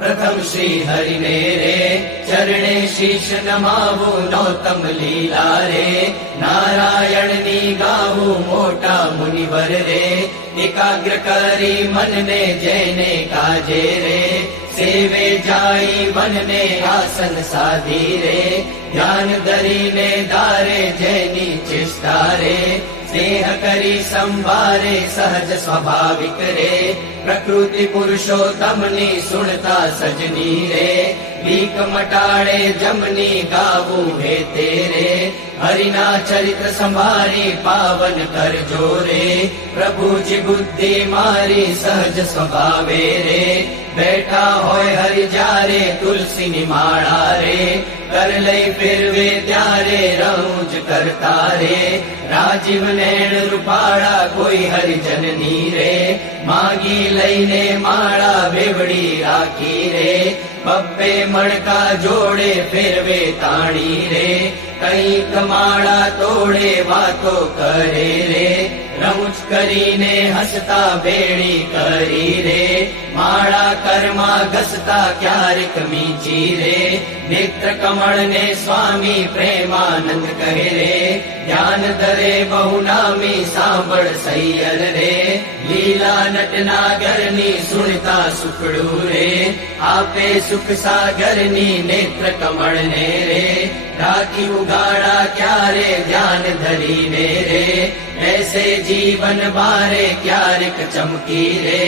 प्रथम श्री हरि ने रे चरणे शीश नमावु नौतम लीला रे नारायण नी गावु मोटा मुनिवर रे एकाग्र करी मन ने जैने काजे रे सेवे जाई मन ने आसन साधी रे ध्यान धरी ने दारे जैनी चेष्टा रे स्नेह करी संभारे सहज स्वाभाविक रे प्रकृति पुरुषोत्तम नी सुनता सजनी रे भीख मटाड़े जमनी गावू हे तेरे हरिना चरित्र संभारी पावन कर जोरे प्रभु जी बुद्धि मारी सहज स्वभावे रे बैठा होय हरि जारे तुलसी निमाड़ा रे कर लई फिर वे त्यारे रौज करता रे राजीव नैण रूपाड़ा कोई हरि जननी रे मागी लईने माड़ा बेवड़ी राखी रे बब्बे मणका जोड़े फिर वे ताणी रे कई कमाड़ा तोड़े वातो करे रे रौज करीने हसता बेड़ी करी रे माड़ा कर्मा घसता क्यारिक मीची रे नेत्र कमल ने स्वामी प्रेमानंद कहे रे ज्ञान धरे बहुनामी सांबड़ सैयल रे लीला नटनागरनी सुनता सुखड़ू रे आपे सुख सागरनी नेत्र कमल ने रे राखी उगाड़ा क्यारे ध्यान धरी ने रे ऐसे जीवन बारे क्यारिक चमकी रे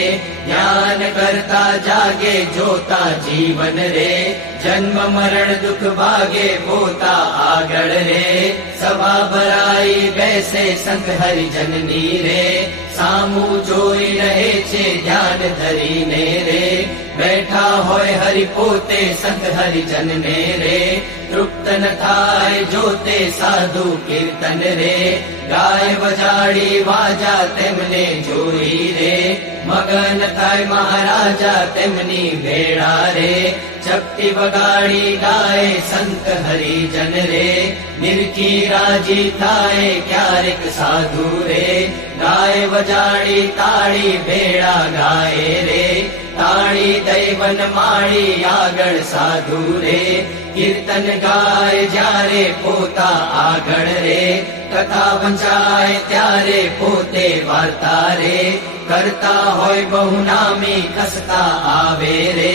ज्ञान करता जागे जोता जीवन रे जन्म मरण दुख भागे पोता आगड़ रे सभा भराई बैसे संत हरि जननी रे सामू जोई रहे छे ध्यान धरी ने रे बैठा होय हरि पोते संत हरि जन ने रे तृप्त न थाय जोते साधु कीर्तन रे गाय बजाड़ी वाजा तेमने जोई रे मगन थाय महाराजा तेमनी भेड़ा रे चपटी बगाड़ी गाय संत हरि जन रे निरखी राजी थाय क्यारिक साधु रे गाय बजाड़ी ताड़ी भेड़ा गाय रे ताड़ी दैवन माड़ी आगड़ साधु रे कीर्तन गाय जारे पोता आगड़ रे कथा वंचाय त्यारे पोते वार्ता रे करता होय बहुनामी कसता आवे रे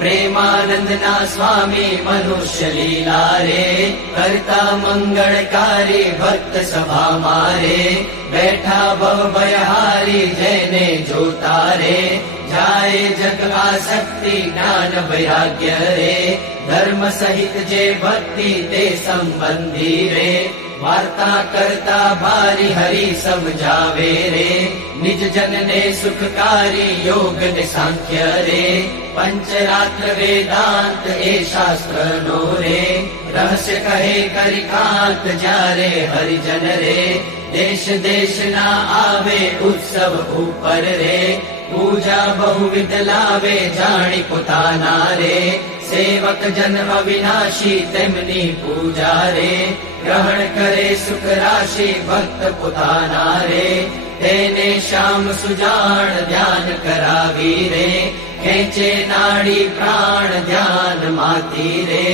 प्रेमानंद ना स्वामी मनुष्य लीला रे करता मंगलकारी भक्त सभा मारे बैठा भव भयहारी जैने जोता रे जाए जग आसक्ति ज्ञान वैराग्य रे धर्म सहित जे भक्ति ते संबंधी रे वार्ता करता भारी हरि समझावे रे निज जन ने सुखकारी योग ने सांख्य रे पंचरात्र वेदांत ए शास्त्र नो रे रहस्य कहे करिकांत जारे हरिजन रे देश देश ना आवे उत्सव ऊपर रे पूजा बहुविध लावे जानी पुताना रे सेवक जन अविनाशी तेमनी पूजा रे ग्रहण करे सुख राशि भक्त पुताना रे तेने श्याम सुजान ध्यान करावी रे खेचे नाड़ी प्राण ध्यान माती रे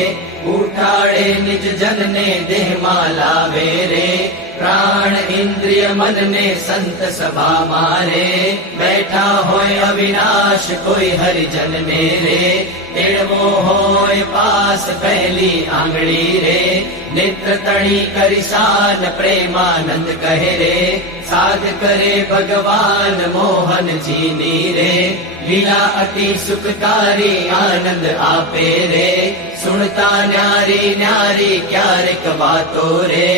उठाड़े निज जन ने देह मालावे रे प्राण इंद्रिय मन ने संत सभा मारे बैठा होय अविनाश कोई हरिजन मेरे तेड़वो होय पास पहली आंगड़ी रे नेत्र तड़ी करिसान प्रेमानंद कहे रे साध करे भगवान मोहन जीनी रे लीला अति सुखकारी आनंद आपे रे सुनता न्यारी न्यारी क्यारिक बातो रे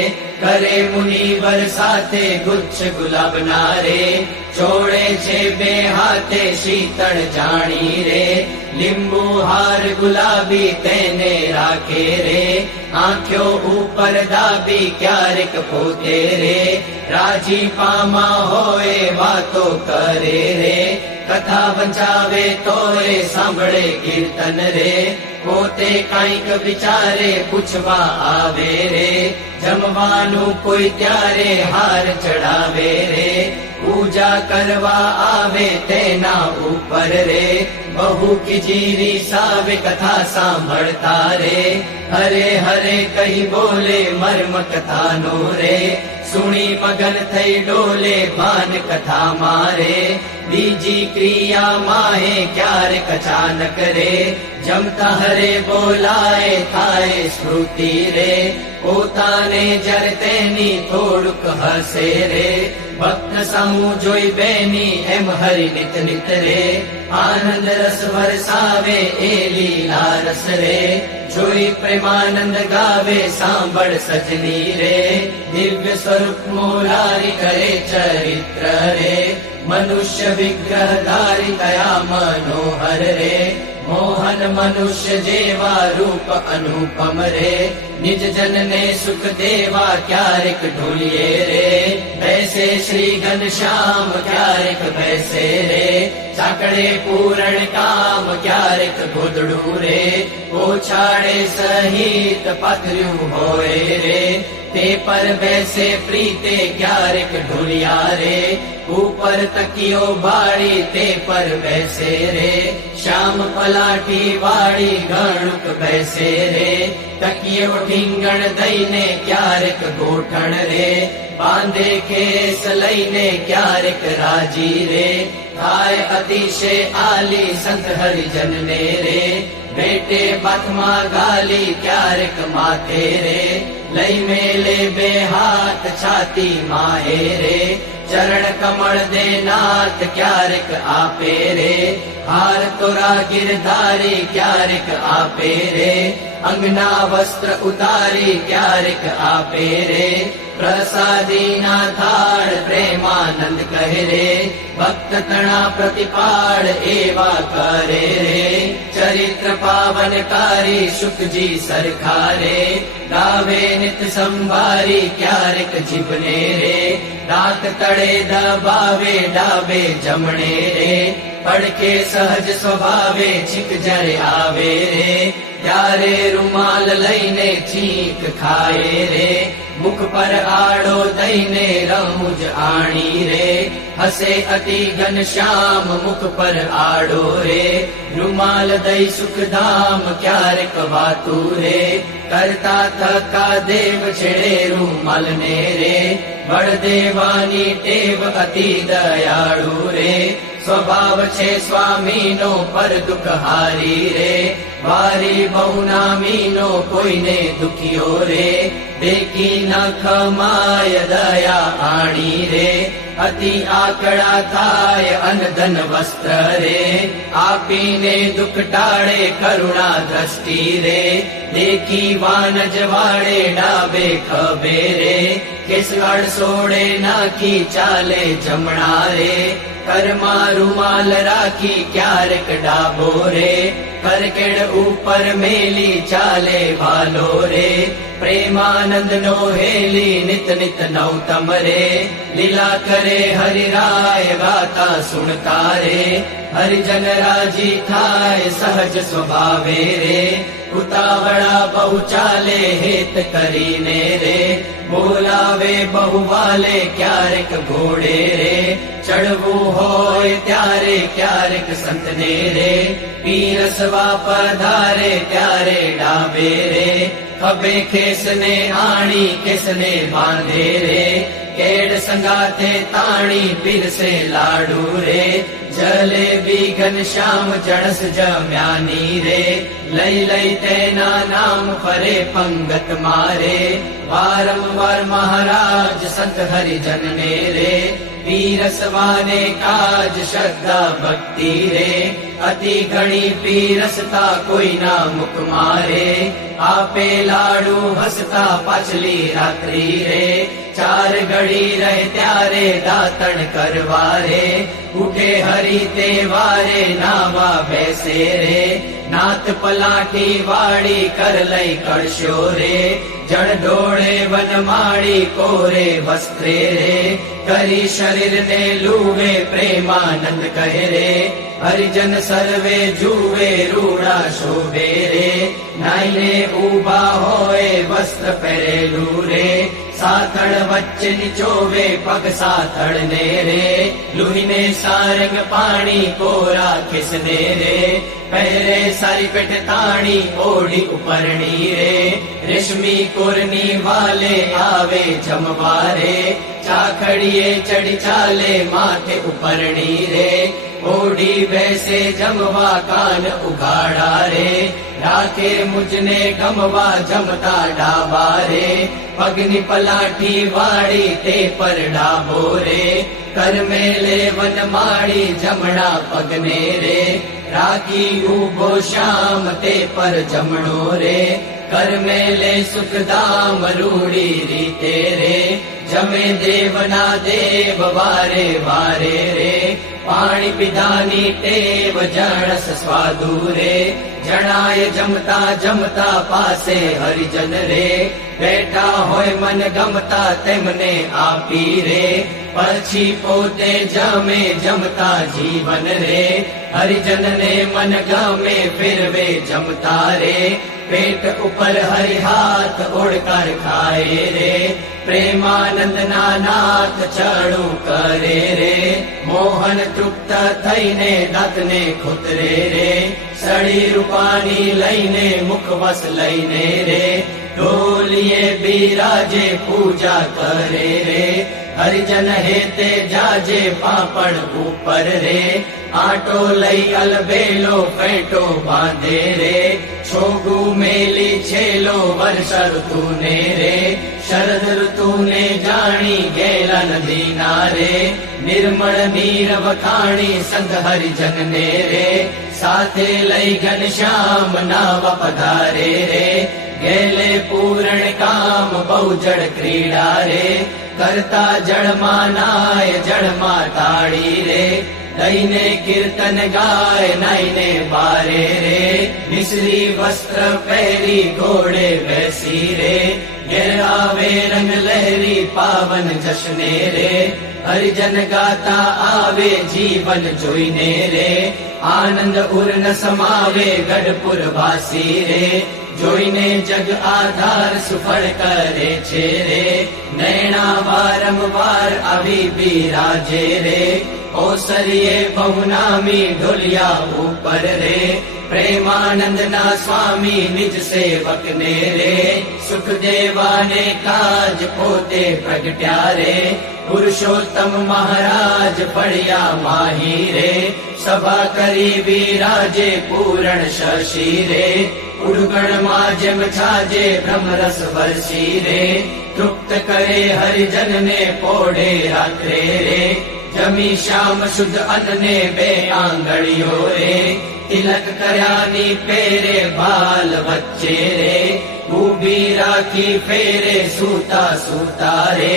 करे मुनिवर साथे गुच्छ गुलाब नारे छोड़े छे बे हाथे शीतल जानी रे लिंबू हार गुलाबी तेने राखे रे आंखों ऊपर दाबी क्यारिक पोते रे राजी पामा होए वातो करे रे કથા વંચાવે તોય સાંભળે કીર્તન રે, પોતે કાંઈક વિચારે પૂછવા આવે રે, જમવાનું કોઈ ત્યારે હાર ચડાવે રે, પૂજા કરવા આવે તેના ઉપર રે, બહુ ખીજીરી સાવે કથા સાંભળતા રે, હરે હરે કહી બોલે મર્મ કથાનો રે, સુણી મગન થઈ ડોલે ભાન કથા મારે, બીજી ક્રિયા માહે ક્યારેક અચાનક રે, જમતા હરે બોલાય થાય સ્મૃતિ રે, પોતાને જર તેની થોડુંક હસે રે, ભક્ત સામું જોઈ બેની એમ હરિ નિત નિત રે, આનંદ રસ વરસાવે એ લીલા રસ રે, જોઈ પ્રેમાનંદ ગાવે સાંભળ સજની રે, દિવ્ય સ્વરૂપ મોરારી કરે ચરિત્ર રે, મનુષ્ય વિગ્રહ ધારી કયા મનોહર રે, મોહન મનુષ્ય જેવા રૂપ અનુપમ રે, નિજ જનને સુખ દેવા ક્યારેક ઢોલીએ રે, બેસે શ્રી ઘનશ્યામ ક્યારેક બેસે રે, ચાકડે પૂરણ કામ ક્યારેક ગોદડું રે, ઓછાડે સહિત પાથર્યું હોય રે, તે પર બેસે પ્રીતે ક્યારેક ઢોલિયા રે, ઉપર તકિયો બાળી તે પર બેસે રે, શ્યામ પલાટી વાળી ઘણુક બેસે રે, તકિયો ઢીંગણ દઈને ક્યારેક ગોઠણ રે, બાંધે કેસ લઈને ક્યારેક રાજી રે, થાય અતિશય આલી સંત હરિજનને રે, બેટે બાથમાં ગાલી ક્યારેક માથે રે, લઈ મેલે બે હાથ છાતી માહે રે, ચરણ કમળ દે નાથ ક્યારેક આપે રે, હાર તોરા ગિરધારી ક્યારેક આપે રે, અંગના વસ્ત્ર ઉતારી ક્યારેક આપે રે, પ્રસાદીના થાળ પ્રેમાનંદ કહે રે, ભક્ત તણા પ્રતિપાળ એવા કરે રે, ચરિત્ર પાવનકારી સુખજી સરખા રે, ગાવે નિત સંભારી ક્યારેક જીભને રે, રાત તળે દબાવે ડાબે જમણે રે, પડખે સહજ સ્વભાવે છીક જ્યારે આવે રે, ત્યારે રૂમાલ લઈને છીંક ખાય રે, મુખ પર આડો દઈને રમૂજ આણી રે, હસે અતિ ઘનશ્યામ મુખ પર આડો રે, રૂમાલ દઈ સુખધામ ક્યારેક વાતું રે, કરતા થકા દેવ છેડે રૂમાલ ને રે, બળ દેવાની ટેવ અતિ દયાળુ રે, સ્વભાવ છે સ્વામીનો પર દુઃખ હારી રે, વારી બહુ નામીનો કોઈને દુખ્યો રે, દેખી ન ખમાય દયા આણી રે, અતિ આકડા થાય અન ધન વસ્ત્ર રે, આપીને દુઃખ ટાળે કરુણા દ્રષ્ટિ રે, દેખી વાનજ વાળે ડાબે ખભે રે, કેસવાડ સોડે નાખી ચાલે જમણા રે, કરમાં રૂમાલ રાખી ક્યારેક ડાબો રે, કરકેડ ઉપર મેલી ચાલે ભાલો રે, પ્રેમાનંદ નો હેલી નિત નિત નવતમ રે, લીલા કરે હરિરાય ગાતા સુણતા રે, હરિજન રાજી થાય સહજ સ્વભાવે રે, ઉતાવળા બહુ ચાલે હેત કરીને રે, બોલાવે બહુ વાલે ક્યારેક ઘોડે રે, ચડવું હોય ત્યારે ક્યારેક સંતને રે, પીરસવા પધારે ત્યારે ડાબે રે, ખભે ખેસને આણી કેસને બાંધે રે, કેડ સંગાથે તાણી પીરસે લાડુ રે, જલેબી ઘનશ્યામ જણસ જમ્યાની રે, લઈ લઈ તેના નામ ફરે પંગત મારે, વારંવાર મહારાજ સંત હરિજનને રે, પીરસવાને કાજ શ્રદ્ધા ભક્તિ રે, અતિ ઘણી પીરસતા કોઈના મુખ મારે, આપે લાડુ હસતા પાછલી રાત્રિ રે, ચાર ઘડી રહે ત્યારે દાતણ કરવા રે, ઉઠે હરી તે વારે નાવા બેસે રે, નાથ પલાઠી વાળી કર લઈ કળશો રે જણ ઢોળે વનમાળી કોરે વસ્ત્રે રે કરી શરીર ને લૂવે પ્રેમાનંદ કહે રે હરિજન સર્વે જુવે રૂડા શોભે રે નાઈને ઉભા હોય વસ્ત્ર પહેરેલું રે સાથળ વચ્ચે નિચોવે પગ સાથળ ને રે લુહીને સારંગ પાણી કોરા ખિસને રે પહેરે સારી પેટ તાણી ઓઢી ઉપરણી રે રેશમી કોરની વાલે આવે જમવા રે ચાખડીએ ચડી ચાલે માથે ઉપરણી રે ઓઢી બેસે જમવા કાન ઉઘાડા રે રાખે મુજને ગમવા જમતા ડાબા રે પગની પલાઠી વાળી તે પર ડાબો રે કર મેલે વનમાળી જમણા પગને રે રાખી ઉભો શ્યામ તે પર જમણો રે કર મેલે સુખધામ રૂડી રીતે રે જમે દેવના દેવ વારે વારે રે પાણી પીધાની ટેવ જણસ સ્વાદુ રે જણાય જમતા જમતા પાસે હરિજન રે બેઠા હોય મન ગમતા તેમને આપી રે પછી પોતે જમે જમતા જીવન રે હરિજન ને મન ગમે ફેરવે જમતા રે પેટ ઉપર હરિ હાથ ઓળકાર ખાય રે પ્રેમાનંદ ના નાથ ચડું કરે રે મોહન તૃપ્ત થઈને દાંતને ખોતરે રે સળી રૂપાની લઈને મુખવસ લઈને રે ઢોલીએ બિરાજે પૂજા કરે રે હરિજન હેતે જાજે પાપડ ઉપર રે આટો લઈ અલબેલો પેટો બાંધે રે છોગુ મેલી છેલો વર્ષ ઋતુને રે શરદ ઋતુને જાણી ગેલા નદીના રે નિર્મળ નીર વખાણી સંત હરિજન ને રે સાથે લઈ ઘનશ્યામ નાવા પધારે રે ગેલે પૂરણ કામ બહુ જળ ક્રીડા રે કરતા જળમાં નાય જળમાં તાળી રે દઈને કીર્તન ગાય નાઈને બારે રે મિશ્રી વસ્ત્ર પહેરી ઘોડે બેસી રે ઘેર આવે રંગ લહેરી પાવન જશને રે હરિજન ગાતા આવે જીવન જોઈને રે આનંદ ઉર્ન સમાવે ગઢપુર વાસી રે જોઈને જગ આધાર સુફળ કરે છે રે નૈણા વારંવાર આવી બિરાજે રે ઓસરીએ બહુનામી ઢોલિયા ઉપર રે પ્રેમાનંદ ના સ્વામી નિજ સેવક ને રે સુખ દેવાને કાજ પોતે પ્રગટ્યા રે પુરુષોત્તમ મહારાજ પડ્યા માહી રે સભા કરી વિરાજે પૂરણ શશી રે ઉડગણ માં જેમ છાજે બ્રહ્મરસ વરસી રે તૃપ્ત કરે હરિજન ને પોઢે રાત્રે રે જમી શ્યામ શુદ્ધ અન્નને બે આંગળીઓ રે તિલક કર્યાની પેરે બાલ વચ્ચે રે ઊભી રાખી ફેરે સૂતા સૂતા રે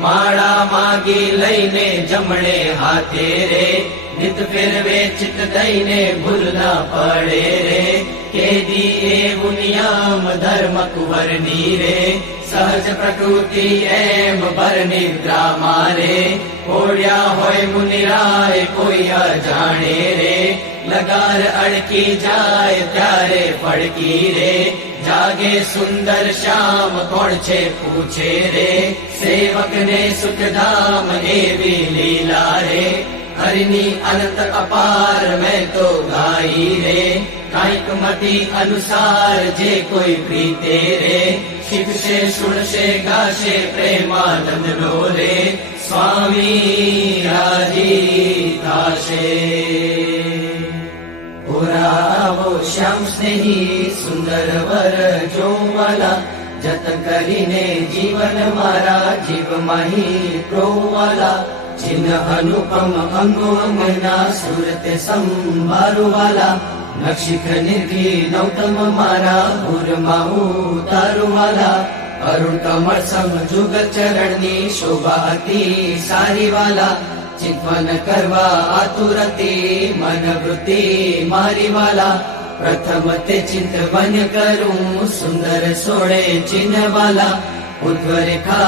માળા માગી લઈને જમણે હાથે રે નિત ફેરવે ચિત દઈને ભૂલ ના પડે રે કેદી એવું નિયમ ધર્મ કુંવરની રે સહજ પ્રકૃતિ એમ ભર નિદ્રા મારે ઓળ્યા હોય મુનિરાય કોઈ અજાણે રે લગાર અડકી જાય ત્યારે ફડકી રે જાગે સુંદર શ્યામ કોણ છે પૂછે રે સેવક ને સુખધામ એવી લીલા રે હરિની અનંત અપાર મેં તો ગાઈ રે કાંઈક મતિ અનુસાર જે કોઈ પ્રીતે રે શીખશે સુણશે ગાશે પ્રેમાનંદ નો રે સ્વામી રાજી થાશે પુરાવો શ્યામ સ્નેહી સુંદર વર જોવાલા જતન કરીને જીવન મારા જીવ માહી પ્રોવાલા ચિહ્ન અનુપમ અંગો અંગના સુરત સંભાળવાલા નક્ષિક નિર્ઘી નૌતમ મારા ભૂરમાં ઉતારવાલા અરુણ કમળ સમ જુગ ચરણની શોભા અતિ સારી વાલા ચિંતન કરવા આતુરતી મન વૃત્તિ મારી વાલા प्रथम ते चिंतवन करूं सुंदर सोळे चिन्हवाला उर्ध्व रेखा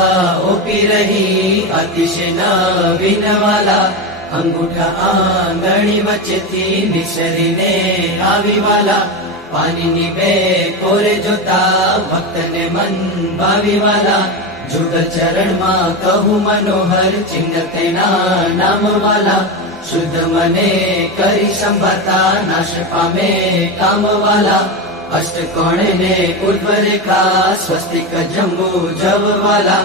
ओपी रही अतिशय नवीनवाला अंगूठा आंगणी वच्चेथी निसरीने आवीवाला पानी बे कोरे जोता भक्त ने मन भावीवाला जुगल चरण में कहूँ मनोहर चिन्ह तेना नाम वाला शुद्ध मने करी संभाता नाश पामे काम वाला अष्टकोण ने ऊर्ध्व रेखा स्वस्तिक जम्बू जब वाला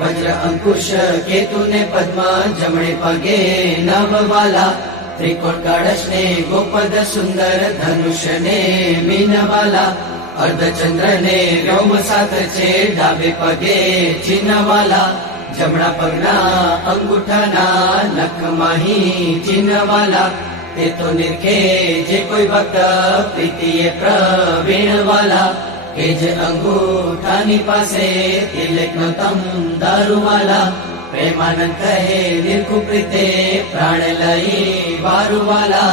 वज्र अंकुश केतु ने पद्मा जमणे पगे नभ वाला त्रिकोण कळश ने गोपद सुंदर धनुष ने मीन वाला अर्धचंद्र ने व्योम साथ छे डाबे पगे चिन्ह वाला जमणा पगना अंगूठाना नख माही चिन्ह वाला ते तो निरखे जे कोई भक्त प्रीतिए प्रवीण वाला के जे अंगूठानी पासे तिलक नो तम दारू वाला प्रेमानंद कहे निरखु प्रीते प्राण लई वारू वाला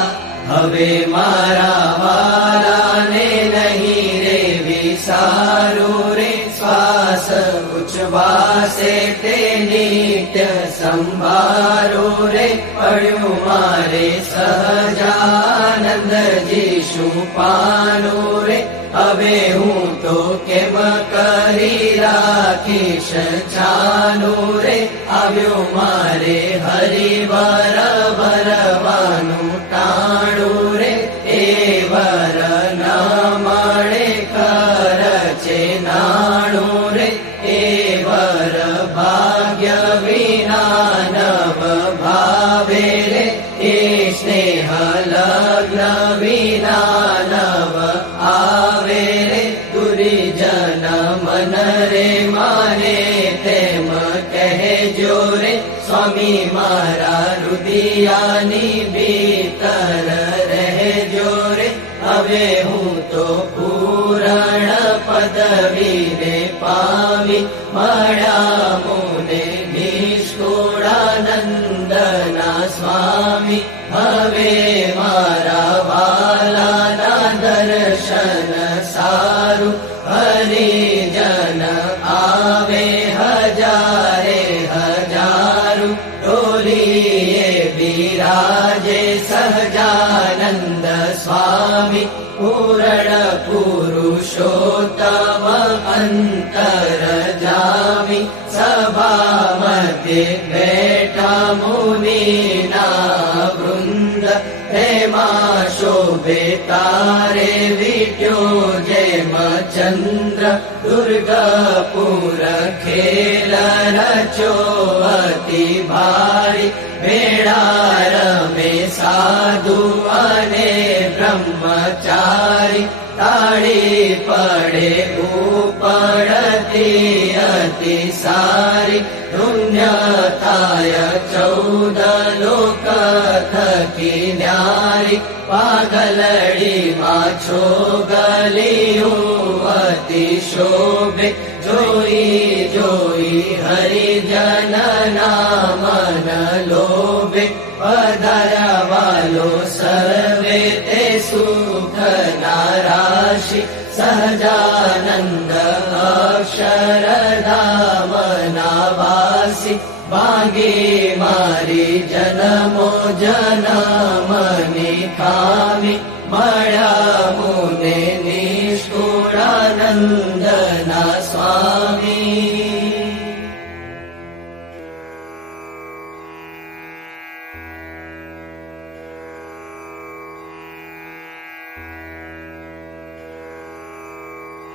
हवे मारा वाला ने नहीं रे विसारू रे श्वास उच्छ्वासे ते नित्य संभारो रे पड्यो मारे सहजानंद जी शुपानो रे हवे हूँ तो केम करी राखीश चालू रे આવ્યો મારે હરિવર વરવાનું ટાણું રે એ વર ન મળે ખર્ચે નાણું રે એ વર ભાગ્ય વિના નવ ભાવે રે એ સ્નેહ લગ્ન વિના નવ આવે રે દુર્જન મન રે માને તેમ કહેજો રે સ્વામી મારા રુદિયાની ભીતર રહેજો રે હવે હું તો પૂરણ પદવીને પામી મળ્યા મુને નિષ્કુળાનંદના સ્વામી હવે મારા વાલાના દર્શન સારું હરિજન આવે હજારે હજારું ડોલીએ બિરાજે સહજાનંદ સ્વામી પૂરણ પુરુષોત્તમ અંતર જામી સભા મધ્યે બેઠા મુનિના વૃંદ પ્રેમા શોભે તારે વિટ્યો જેમ ચંદ્ર દુર્ગાપુર ખેલ રચો અતિ ભારી વેળા રમે સાધુ અને બ્રહ્મચારી તાળી પડે ઉપડતી અતિ સારી પુણ્ય થાય 14 લોક થકી ન્યારી પાગલડી માછો ગલિયું અતિ શોભે જોઈ જોઈ હરિજન નામન લોભે પધારવાલો સર્વે તે સુખ નારાશી સહજાનંદ અક્ષરધામ નાવાસી ભાગે મારી જન્મો જન્મની ખામી મળ્યા મુને નિષ્કુળાનંદના સ્વામી.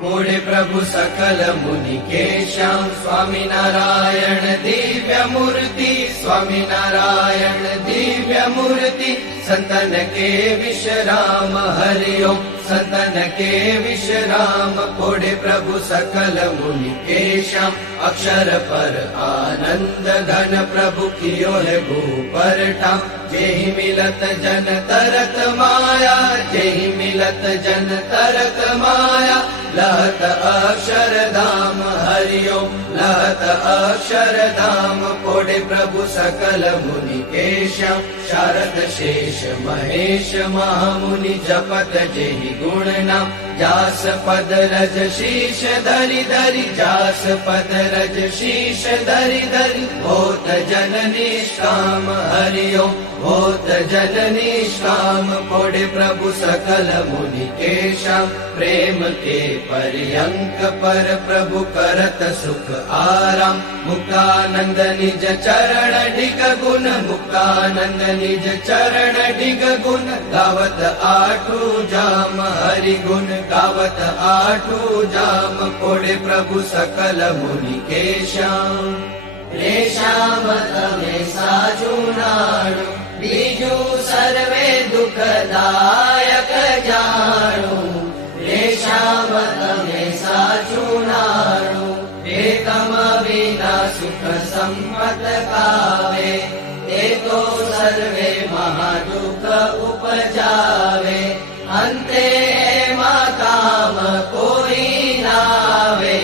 मोड़े प्रभु सकल मुनि के श्याम स्वामी नारायण दिव्य मूर्ति स्वामी नारायण दिव्य मूर्ति संतन के विश्राम हरिओम संतन के विश्राम कोडे प्रभु सकल मुनि के श्याम अक्षर पर आनंद घन प्रभु कियो है भूपर ठाम जेहि मिलत जन तरत माया जेहि मिलत जन तरत माया लहत अक्षर धाम हरिओम लहत अक्षरधाम पोड़े प्रभु सकल मुनि केशम शारद शेष महेश महामुनि जपत जेहि गुण नाम जास पद रज शीश धरि धरि जास पद रज शीश धरि धरि भूत जन निष्काम हरिओम भूत जन निष्काम पोड़े प्रभु सकल मुनि केशम प्रेम के पर्यंक पर प्रभु करत सुख आराम मुक्तानंद निज चरण डिग गुण मुक्तानंद निज चरण डिग गुण गावत आठू जाम हरि गुण गावत आठू जाम पोड़े प्रभु सकल मुनि केशम रे श्याम तमे साजू नाडू बीजू सर्वे दुखदायक जाणू रे श्याम तमे साजू नाडू एकम विना सुख संपत पावे ते तो सर्वे महादुख उपजावे अंते काम कोई नावे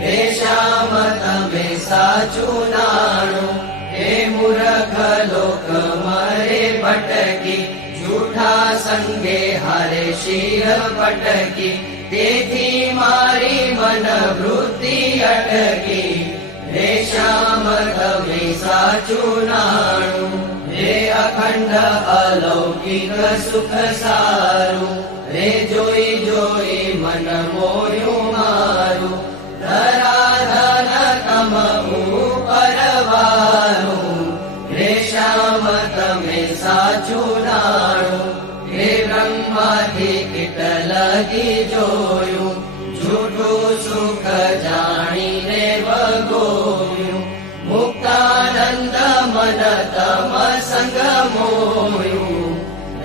रे श्याम तमे साचू नाणु हे मूर्ख लोक मरे भटकी झूठा संगे हरे शिर पटकी तेथी मारी मन वृत्ति अटकी रे श्याम तमे साचू नाणु हे अखंड अलौकिक सुख सारू रे जोई जोई मन मोयू मारू धराधन तमहु परवारू रे श्याम तमे साचू नाणु हे ब्रह्मादि कीट लगी जोयू झूठू सुख जानी रे वगोयू मुक्तानंद मन तम संग मोयू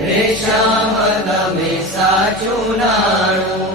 रे श्याम तमे साचू नाणु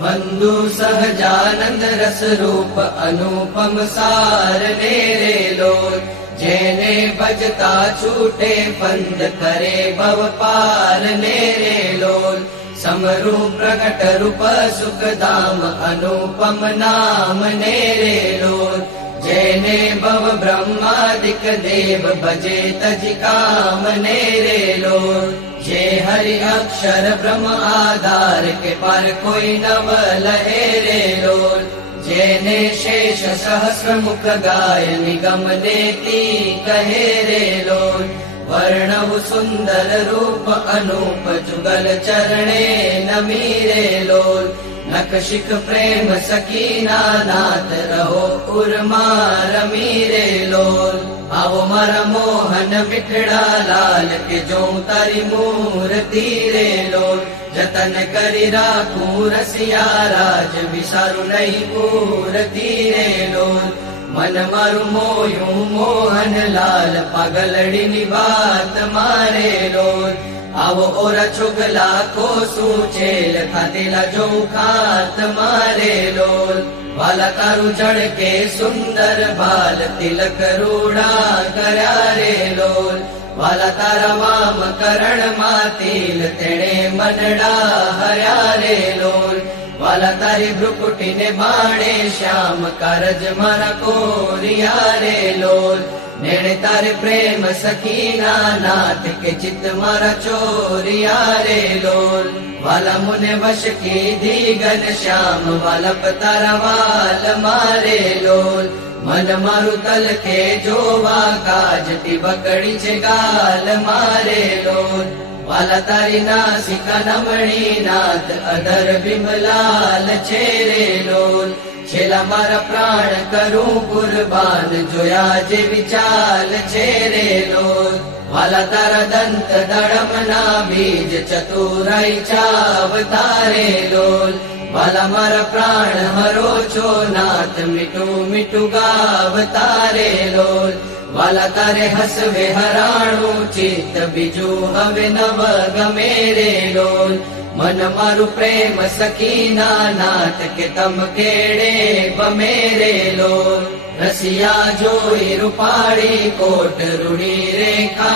बंधु सहजानंद रस रूप अनुपम सार मेरे लोल जेने भजता छूटे बंद करे भव पार मेरे लोल समरू प्रकट रूप सुख धाम अनुपम नाम नेरे लोल जेने भव ब्रह्मादिक देव भजे तजि काम नेरे लोल जे हरि अक्षर ब्रह्म आधार के पर कोई नव लहेरे लोल जेने शेष सहस्र मुख गाय निगम नेति कहे रे लोल वर्णव सुंदर रूप अनूप जुगल चरणे नमीरे लोल नखशिख प्रेम सकीना नाथ रहो उर्मार मीरे लोल आवो मारा मोहन मिठड़ा लाल के जो तारी मूर्ति रे लोल जतन करी राखू रसिया राज विसारु नहीं मूर्ति रे लोल मन मारू मोयू मोहन लाल पागलड़ी नी बात मारे लोल आवो ओरा चुगला को सूचेल खातेला जो खात मारे लोल वाला तारू जड़ के सुंदर बाल तिलक रूड़ा करया रे लोल वाला तारा वाम करण मातिल तेणे मनड़ा हया रे लोल वाला तारी भ्रुकुटी ने बाणे श्याम कारज मारा कोरिया रे लोल नेणे तारे प्रेम सकीना नाथ के चित मारा चोरिया रे लोल वाला मुने वश की दीगन श्याम वाला पतारा वाल मारे लोल मन मारू तल के जोवा काजती बकड़ी छे गाल मारे लोल वाला तारी नासिका नमणी नाथ अधर बिमलाल छेरे लोल छेला मारा प्राण करूं कुर्बान जोया जे विचाल छेरे लोल वाला तारा दंत दड़म ना बीज चतुराई चावतारे लोल वाला मारा प्राण हरो छो नाथ मिटू मिटू गावतारे लोल वाला तारे हसवे हराणू चित बीजू हवे नव गमेरे लोल मन मारू प्रेम सकीना नाथ के तम केड़े बमेरे लोल रसिया जोई रूपाड़ी कोट रूड़ी रेखा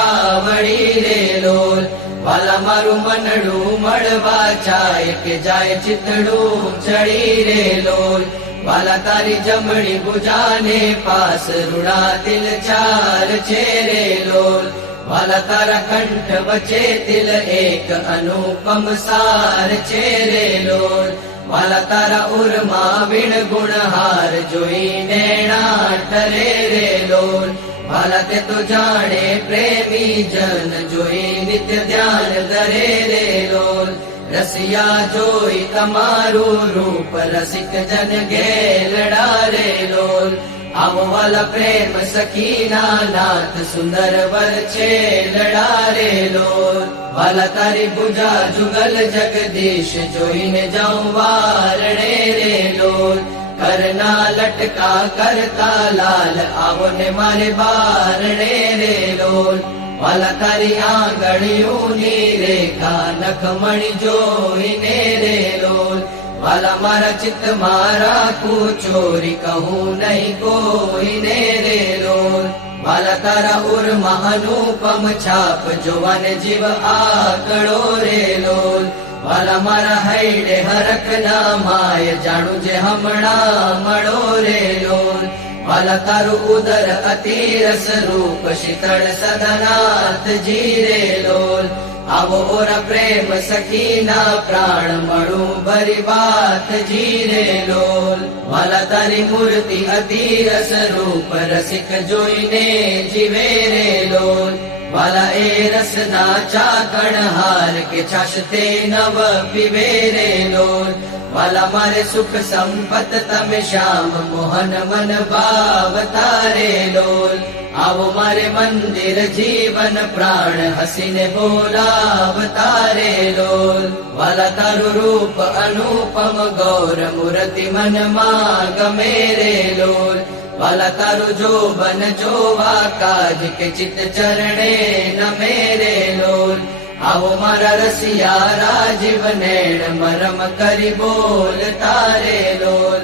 वड़ी रे लोल वाला मारू मनड़ू मड़वा चाय के जाय चितड़ू चढ़ी रे लोल વાલા તારી જમણી ભુજાને પાસ રૂડા તિલ ચાર છે રે લોલ. વાલા તારા કંઠ વચ્ચે તિલ એક અનુપમ સાર છે રે લોલ. વાલા તારા ઉરમાં વીણ ગુણહાર જોઈ નૈણા ટરે રે લોલ. વાલા તે તો જાણે પ્રેમી જન જોઈ નિત્ય ધ્યાન ધરે રે લોલ. રસિયા જોઈ તમારું રૂપ રસિક જન ગેલડા રે લોલ. આવો વાલા પ્રેમ સખીના નાથ સુંદર વર છે લડા રે લોલ. વાલા તારી ભુજા જુગલ જગદીશ જોઈને જાઉં વારણે રે લોલ. કરના લટકા કરતા લાલ આવો ને મારે બારણે રે લોલ. વાલા તારી આંગળીઓની રેખા નખમણી જોઈને રે લોલ. વાલા મારા ચિત્ત મારા કુચોરી કહું નહીં કોઈને રે લોલ. વાલા તારા ઉરમાં અનુપમ છાપ જોવાને જીવ આકળો રે લોલ. વાલા મારા હૈડે હરક ના માય જાણું જે હમણાં મળો રે લોલ. વાલા તારું ઉદર અતિ રસ રૂપ શીતળ સદનાથ જી રે લોલ. આવો ઓરા પ્રેમ સખીના પ્રાણ મળું ભરી વાત જી રે લોલ. વાલા તારી મૂર્તિ અતિ રસ રૂપ રસિક જોઈને જીવે રે લોલ. વાલા એ રસના ચાકણ હાર કે છાશ તે નવ પીવે રે લોલ. વાલા મારે સુખ સંપત તમે શ્યામ મોહન મન ભાવ તારે લોલ. આવો મારે મંદિર જીવન પ્રાણ હસીને બોલાવતા રે લોલ. વાલા તારું રૂપ અનુપમ ગૌર મૂર્તિ મનમાં ગમે રે લોલ. વાલા તારું જોબન જોવા કાજ કે ચિત્ત ચરણે નમે રે લોલ. આવો મારા રસિયા રાજીવ નેણ મરમ કરી બોલતા રે લોલ.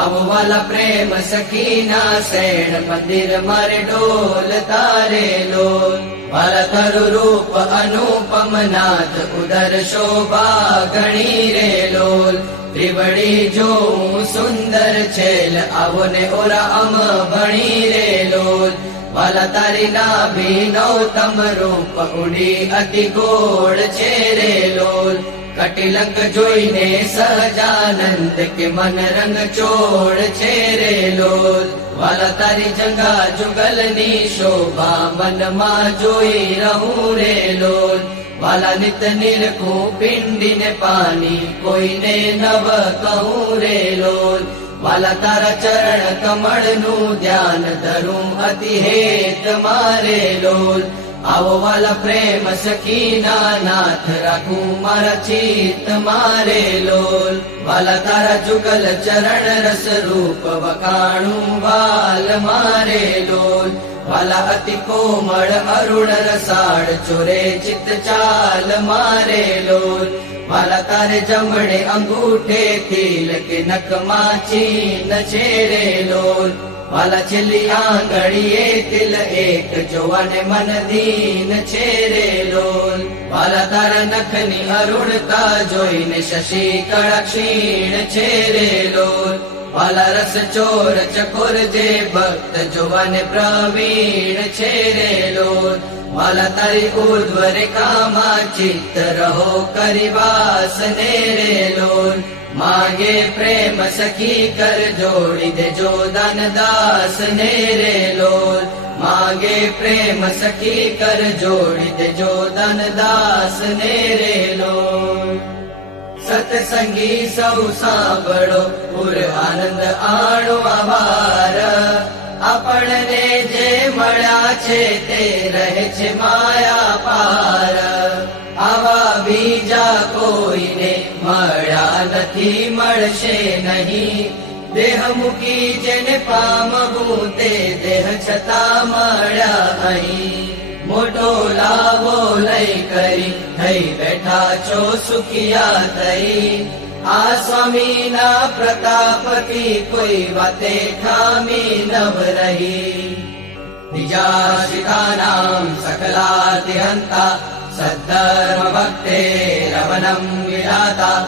આવો વાલા પ્રેમ સખીના શેણ મંદિર મારે ડોલતા રે લોલ. વાલા તારું રૂપ અનુપમ નાથ ઉદર શોભા ઘણી રે લોલ. ત્રિવડી જોઉં સુંદર છેલ આવો ને ઓરા અમ ભણી રે લોલ. વાલા તારી નાભી નૌતમ રૂપ ઉડી અતિ ગોળ છે રે લોલ. કટિલંક જોઈને સહજાનંદ કે મન રંગ ચોળ છે રે લોલ. વાલા તારી જંગા જુગલની શોભા મનમાં જોઈ રહું રે લોલ. વાલા નિત નિરખું પિંડીને પાણી કોઈને નવ કહું રે લોલ. વાલા તારા ચરણ કમળનું ધ્યાન ધરું અતિ હેત મારે લોલ. આવો વાલા પ્રેમ સખીના નાથ રાખું મારા ચિત્ત મારે લોલ. વાલા તારા જુગલ ચરણ રસ રૂપ વખાણું વાલ મારે લોલ. વાલા અતિ કોમળ અરુણ રસાળ ચોરે ચિત્ત ચાલ મારે લોલ. વાલા તારે જમણે અંગૂઠે તિલ કે નખમાં ચીન છે રે લોલ. વાલા છેલ્લી આંગળીએ તિલ એક જોવાને મન દીન છે રે લોલ. વાલા તારા નખની અરુણતા જોઈને શશી કળા ક્ષીણ છે રે લોલ. વાલા રસ ચોર ચકોર જે ભક્ત જોવાને પ્રવીણ છે રે લોલ. વાલા તારી ઉર્ધ્વ રેખામાં ચિત્ત રહો કરી વાસને રે લોલ. માગે પ્રેમ સખી કર જોડી દેજો દાન દાસ ને રે લોલ. માગે પ્રેમ સખી કર જોડી દેજો દાન દાસ ને રે લોલ. સતસંગી સૌ સાંભળો પુર આનંદ આણો આવાર. આપણને જે મળ્યા છે તે રહે છે માયા પાર. આવા બીજા કોઈને મળ્યા નથી મળશે નહીં. દેહ મૂકી જેને પામવું તે દેહ છતાં મળ્યા અહીં. મોટો લાવો લઈ કરી થઈ બેઠા છો સુખિયા થઈ. આ સ્વામીના પ્રતાપથી કોઈ વાતે ખામી નવ રહી. નિજાશિતાનામ સકલાતિહંતા સદ્ધર્મ ભક્તે રવનમ વિધાતા.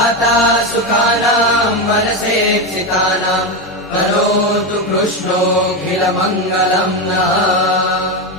दाता सुखानां मनसेप्सितानां करोतु कृष्णोऽखिलमङ्गलं नः।